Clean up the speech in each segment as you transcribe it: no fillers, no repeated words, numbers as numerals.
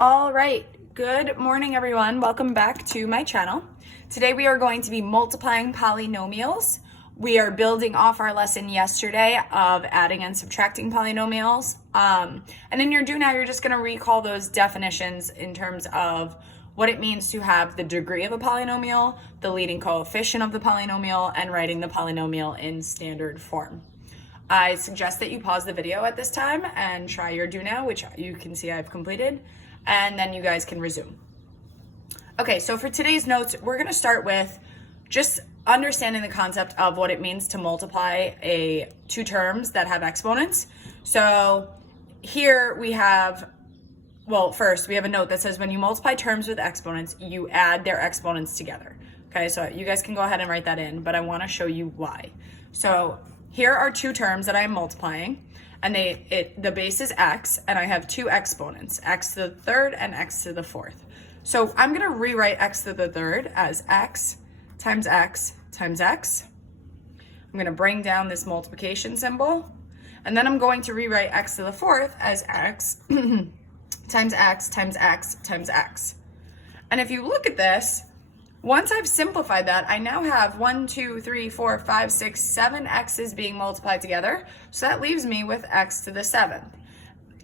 All right, good morning everyone. Welcome back to my channel. Today we are going to be multiplying polynomials. We are building off our lesson yesterday of adding and subtracting polynomials. And in your do now, you're just gonna recall those definitions in terms of what it means to have the degree of a polynomial, the leading coefficient of the polynomial, and writing the polynomial in standard form. I suggest that you pause the video at this time and try your do now, which you can see I've completed, and then you guys can resume. Okay, so for today's notes, we're gonna start with just understanding the concept of what it means to multiply two terms that have exponents. So here we have, well, first we have a note that says when you multiply terms with exponents, you add their exponents together. Okay, so you guys can go ahead and write that in, but I wanna show you why. So here are two terms that I'm multiplying, and the base is x, and I have two exponents, x to the third and x to the fourth. So I'm gonna rewrite x to the third as x times x times x. I'm gonna bring down this multiplication symbol, and then I'm going to rewrite x to the fourth as x times x times x times x. And if you look at this, once I've simplified that, I now have 1, 2, 3, 4, 5, 6, 7 x's being multiplied together. So that leaves me with x to the 7th.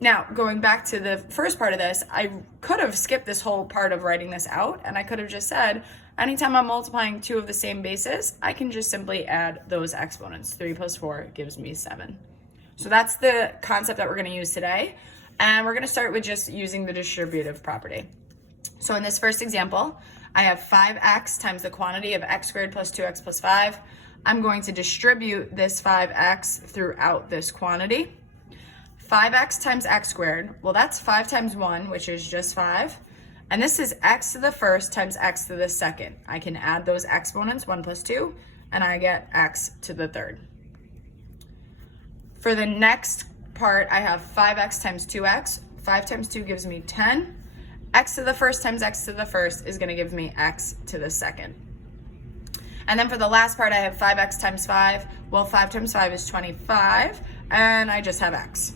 Now, going back to the first part of this, I could have skipped this whole part of writing this out, and I could have just said, anytime I'm multiplying two of the same bases, I can just simply add those exponents. 3 plus 4 gives me 7. So that's the concept that we're going to use today. And we're going to start with just using the distributive property. So in this first example, I have 5x times the quantity of x squared plus 2x plus 5. I'm going to distribute this 5x throughout this quantity. 5x times x squared, well, that's 5 times 1, which is just 5. And this is x to the first times x to the second. I can add those exponents, 1 plus 2, and I get x to the third. For the next part, I have 5x times 2x. 5 times 2 gives me 10. X to the first times x to the first is going to give me x to the second. And then for the last part, I have 5x times 5. Well, 5 times 5 is 25, and I just have x.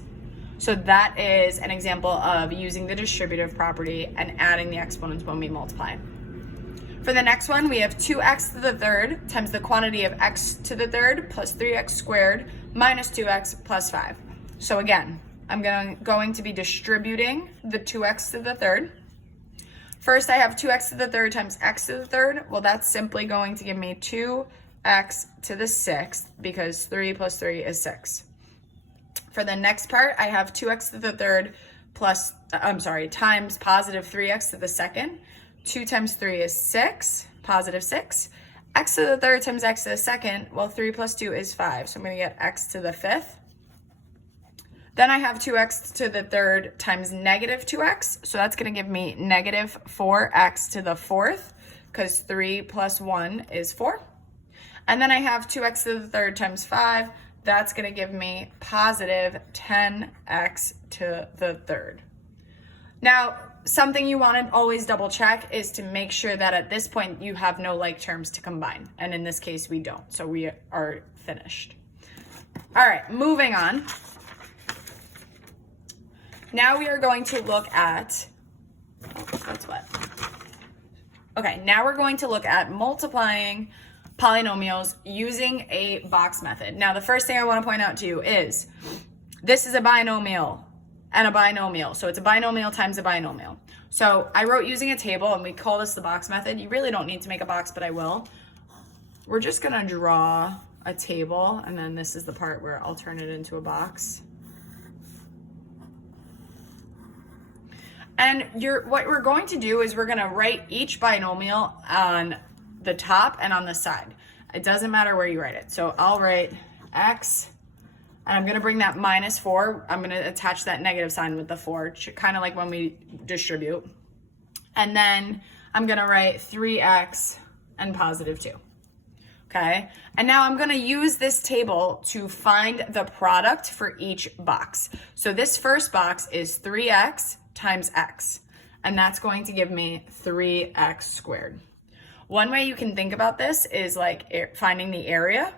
So that is an example of using the distributive property and adding the exponents when we multiply. For the next one, we have 2x to the third times the quantity of x to the third plus 3x squared minus 2x plus 5. So again, I'm going to be distributing the 2x to the third. First, I have 2x to the third times x to the third. Well, that's simply going to give me 2x to the sixth because 3 plus 3 is 6. For the next part, I have 2x to the third times positive 3x to the second. 2 times 3 is 6, positive 6. X to the third times x to the second, well, 3 plus 2 is 5. So I'm going to get x to the fifth. Then I have 2x to the third times negative 2x. So that's going to give me negative 4x to the fourth because 3 plus 1 is 4. And then I have 2x to the third times 5. That's going to give me positive 10x to the third. Now, something you want to always double check is to make sure that at this point you have no like terms to combine. And in this case, we don't. So we are finished. All right, moving on. Now we are going to look at, now we're going to look at multiplying polynomials using a box method. Now, the first thing I want to point out to you is this is a binomial and a binomial. So it's a binomial times a binomial. So I wrote using a table, and we call this the box method. You really don't need to make a box, but I will. We're just going to draw a table, and then this is the part where I'll turn it into a box. And what we're going to do is we're going to write each binomial on the top and on the side. It doesn't matter where you write it. So I'll write x, and I'm going to bring that minus 4. I'm going to attach that negative sign with the 4, kind of like when we distribute. And then I'm going to write 3x and positive 2. Okay? And now I'm going to use this table to find the product for each box. So this first box is 3x times x, and that's going to give me 3x squared. One way you can think about this is like finding the area.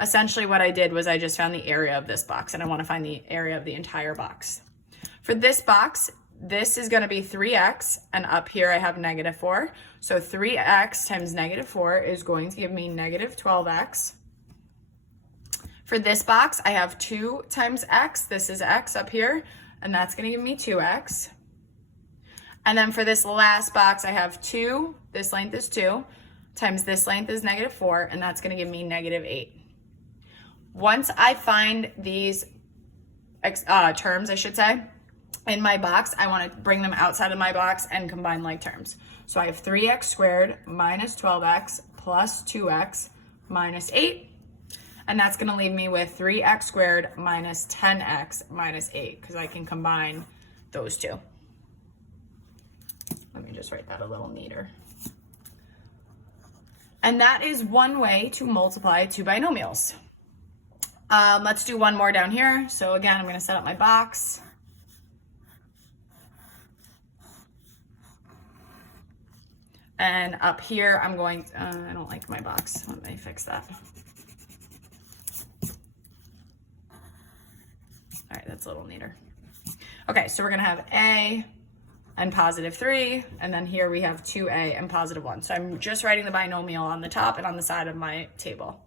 Essentially what I did was I just found the area of this box, and I want to find the area of the entire box. For this box, this is going to be 3x, and up here I have negative 4. So 3x times negative 4 is going to give me negative 12x. For this box, I have 2 times x. This is x up here, and that's going to give me 2x. And then for this last box, I have 2, this length is 2, times this length is negative 4, and that's going to give me negative 8. Once I find these terms, I should say, in my box, I want to bring them outside of my box and combine like terms. So I have 3x squared minus 12x plus 2x minus 8. And that's going to leave me with 3x squared minus 10x minus 8, because I can combine those two. Let me just write that a little neater. And that is one way to multiply two binomials. Let's do one more down here. So again, I'm going to set up my box. And up here, I'm going, I don't like my box. Let me fix that. All right, that's a little neater. Okay, so we're gonna have a and positive 3, and then here we have 2a and positive 1. So I'm just writing the binomial on the top and on the side of my table.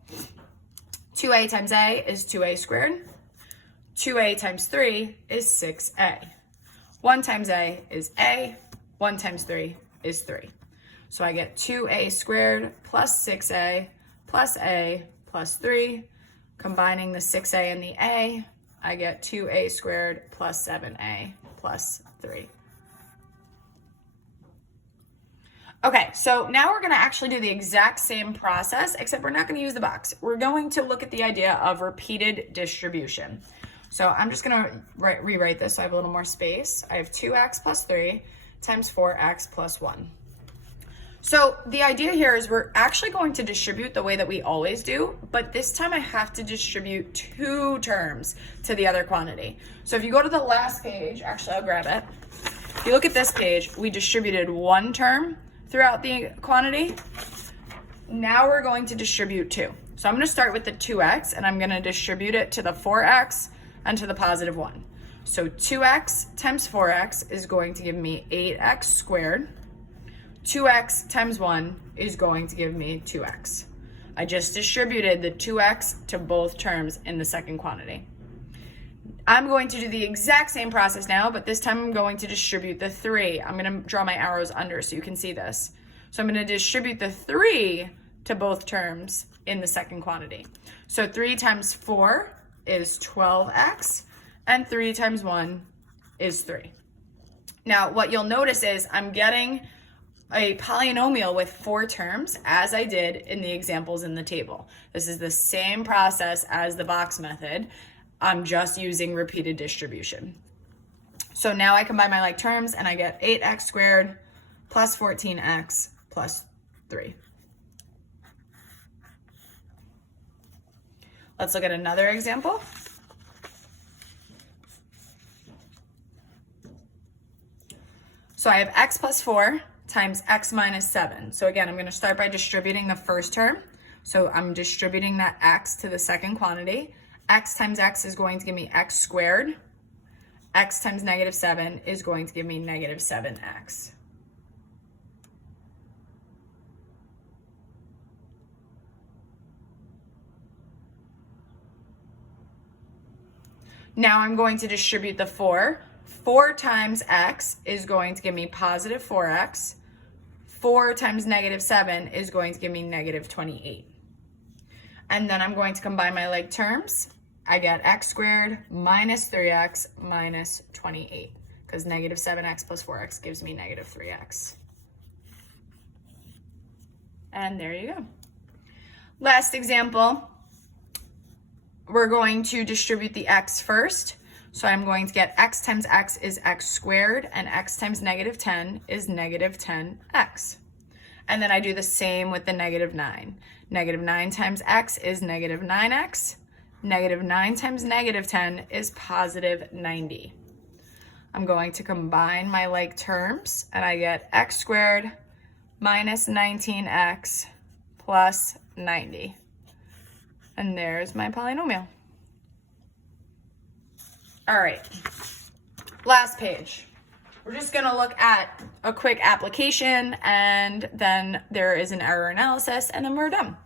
2a times a is 2a squared. 2a times 3 is 6a. 1 times a is a. 1 times 3 is 3. So I get 2a squared plus 6a plus a plus 3. Combining the 6a and the a, I get 2a squared plus 7a plus 3. Okay, so now we're gonna actually do the exact same process, except we're not gonna use the box. We're going to look at the idea of repeated distribution. So I'm just gonna rewrite this so I have a little more space. I have 2x plus 3 times 4x plus 1. So the idea here is we're actually going to distribute the way that we always do, but this time I have to distribute 2 terms to the other quantity. So if you go to the last page, actually I'll grab it. If you look at this page, we distributed 1 term throughout the quantity. Now we're going to distribute 2. So I'm going to start with the 2x, and I'm going to distribute it to the 4x and to the positive 1. So 2x times 4x is going to give me 8x squared. 2x times 1 is going to give me 2x. I just distributed the 2x to both terms in the second quantity. I'm going to do the exact same process now, but this time I'm going to distribute the 3. I'm going to draw my arrows under so you can see this. So I'm going to distribute the 3 to both terms in the second quantity. So 3 times 4 is 12x, and 3 times 1 is 3. Now, what you'll notice is I'm getting a polynomial with 4 terms, as I did in the examples in the table. This is the same process as the box method. I'm just using repeated distribution. So now I combine my like terms, and I get 8x squared plus 14x plus 3. Let's look at another example. So I have x plus 4 times x minus 7. So again, I'm going to start by distributing the first term. So I'm distributing that x to the second quantity. X times x is going to give me x squared. X times negative 7 is going to give me negative 7x. Now I'm going to distribute the 4. 4 times x is going to give me positive 4x. 4 times negative 7 is going to give me negative 28. And then I'm going to combine my like terms. I get x squared minus 3x minus 28, because negative 7x plus 4x gives me negative 3x. And there you go. Last example, we're going to distribute the x first. So I'm going to get x times x is x squared, and x times negative 10 is negative 10x. And then I do the same with the negative 9. Negative 9 times x is negative 9x. Negative 9 times negative 10 is positive 90. I'm going to combine my like terms, and I get x squared minus 19x plus 90. And there's my polynomial. All right, last page. We're just gonna look at a quick application, and then there is an error analysis, and then we're done.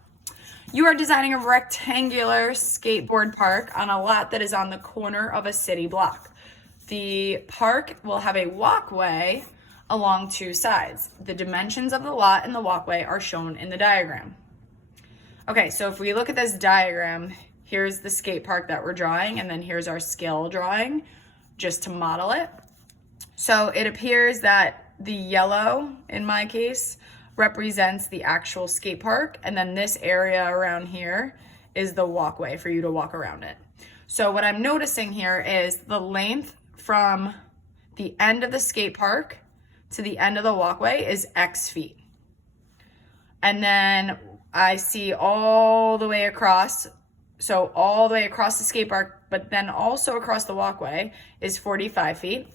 You are designing a rectangular skateboard park on a lot that is on the corner of a city block. The park will have a walkway along two sides. The dimensions of the lot and the walkway are shown in the diagram. Okay, so if we look at this diagram, here's the skate park that we're drawing, and then here's our scale drawing just to model it. So it appears that the yellow, in my case, represents the actual skate park, and then this area around here is the walkway for you to walk around it. So what I'm noticing here is the length from the end of the skate park to the end of the walkway is X feet. And then I see all the way across, so all the way across the skate park, but then also across the walkway is 45 feet.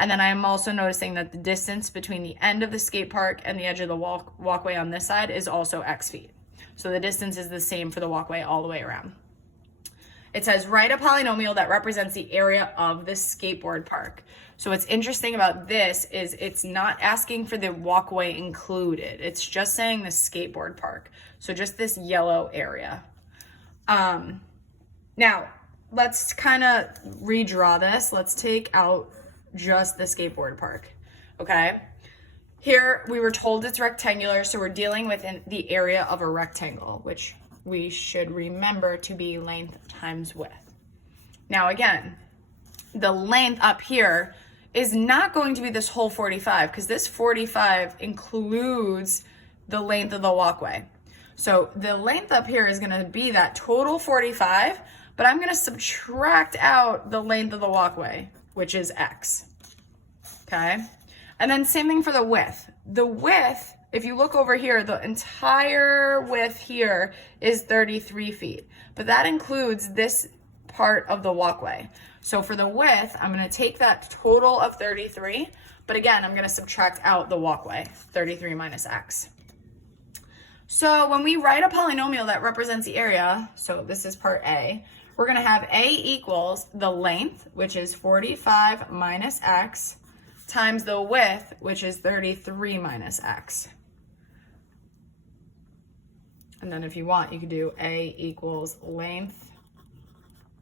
And then I'm also noticing that the distance between the end of the skate park and the edge of the walkway on this side is also X feet. So the distance is the same for the walkway all the way around. It says, write a polynomial that represents the area of the skateboard park. So what's interesting about this is it's not asking for the walkway included. It's just saying the skateboard park. So just this yellow area. Now, let's kind of redraw this. Let's take out just the skateboard park, okay? Here, we were told it's rectangular, so we're dealing with the area of a rectangle, which we should remember to be length times width. Now again, the length up here is not going to be this whole 45, because this 45 includes the length of the walkway. So the length up here is gonna be that total 45, but I'm gonna subtract out the length of the walkway, which is X, okay? And then same thing for the width. The width, if you look over here, the entire width here is 33 feet, but that includes this part of the walkway. So for the width, I'm gonna take that total of 33, but again, I'm gonna subtract out the walkway, 33 minus X. So when we write a polynomial that represents the area, so this is part A, we're gonna have A equals the length, which is 45 minus X, times the width, which is 33 minus X. And then if you want, you could do A equals length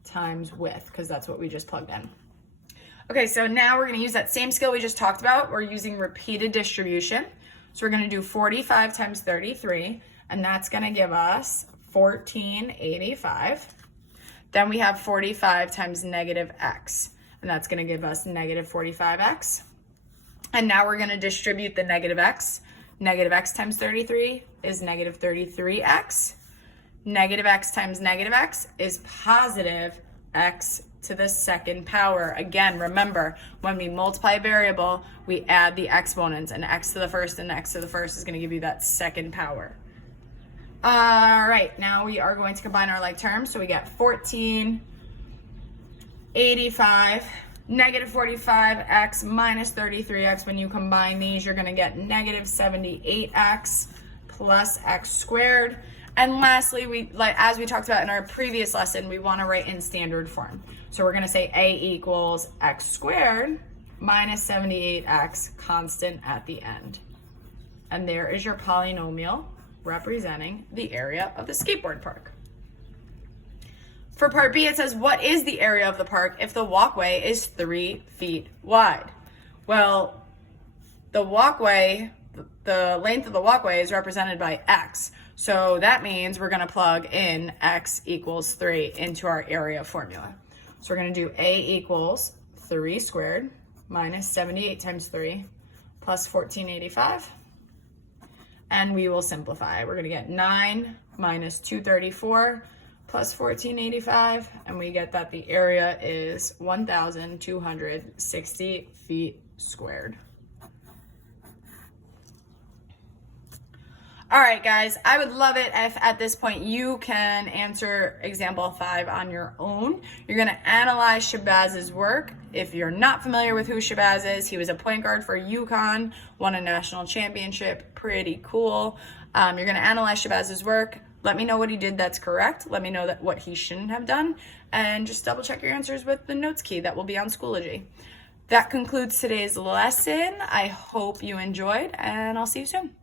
times width, because that's what we just plugged in. Okay, so now we're gonna use that same skill we just talked about. We're using repeated distribution. So we're gonna do 45 times 33, and that's gonna give us 1485. Then we have 45 times negative X, and that's gonna give us negative 45X. And now we're gonna distribute the negative X. Negative X times 33 is negative 33X. Negative X times negative X is positive X to the second power. Again, remember, when we multiply a variable, we add the exponents, and X to the first and X to the first is gonna give you that second power. All right, now we are going to combine our like terms. So we get 1485, negative 45X minus 33X. When you combine these, you're gonna get negative 78X plus X squared. And lastly, as we talked about in our previous lesson, we wanna write in standard form. So we're gonna say A equals X squared minus 78X constant at the end. And there is your polynomial representing the area of the skateboard park. For part B, it says, what is the area of the park if the walkway is 3 feet wide? Well, the walkway, the length of the walkway is represented by X. So that means we're gonna plug in X equals 3 into our area formula. So we're gonna do A equals 3 squared minus 78 times 3 plus 1485. And we will simplify. We're gonna get 9 minus 234 plus 1485, and we get that the area is 1,260 feet squared. All right, guys, I would love it if at this point you can answer example 5 on your own. You're gonna analyze Shabaz's work. If you're not familiar with who Shabaz is, he was a point guard for UConn, won a national championship, pretty cool. You're gonna analyze Shabaz's work. Let me know what he did that's correct. Let me know what he shouldn't have done. And just double check your answers with the notes key that will be on Schoology. That concludes today's lesson. I hope you enjoyed, and I'll see you soon.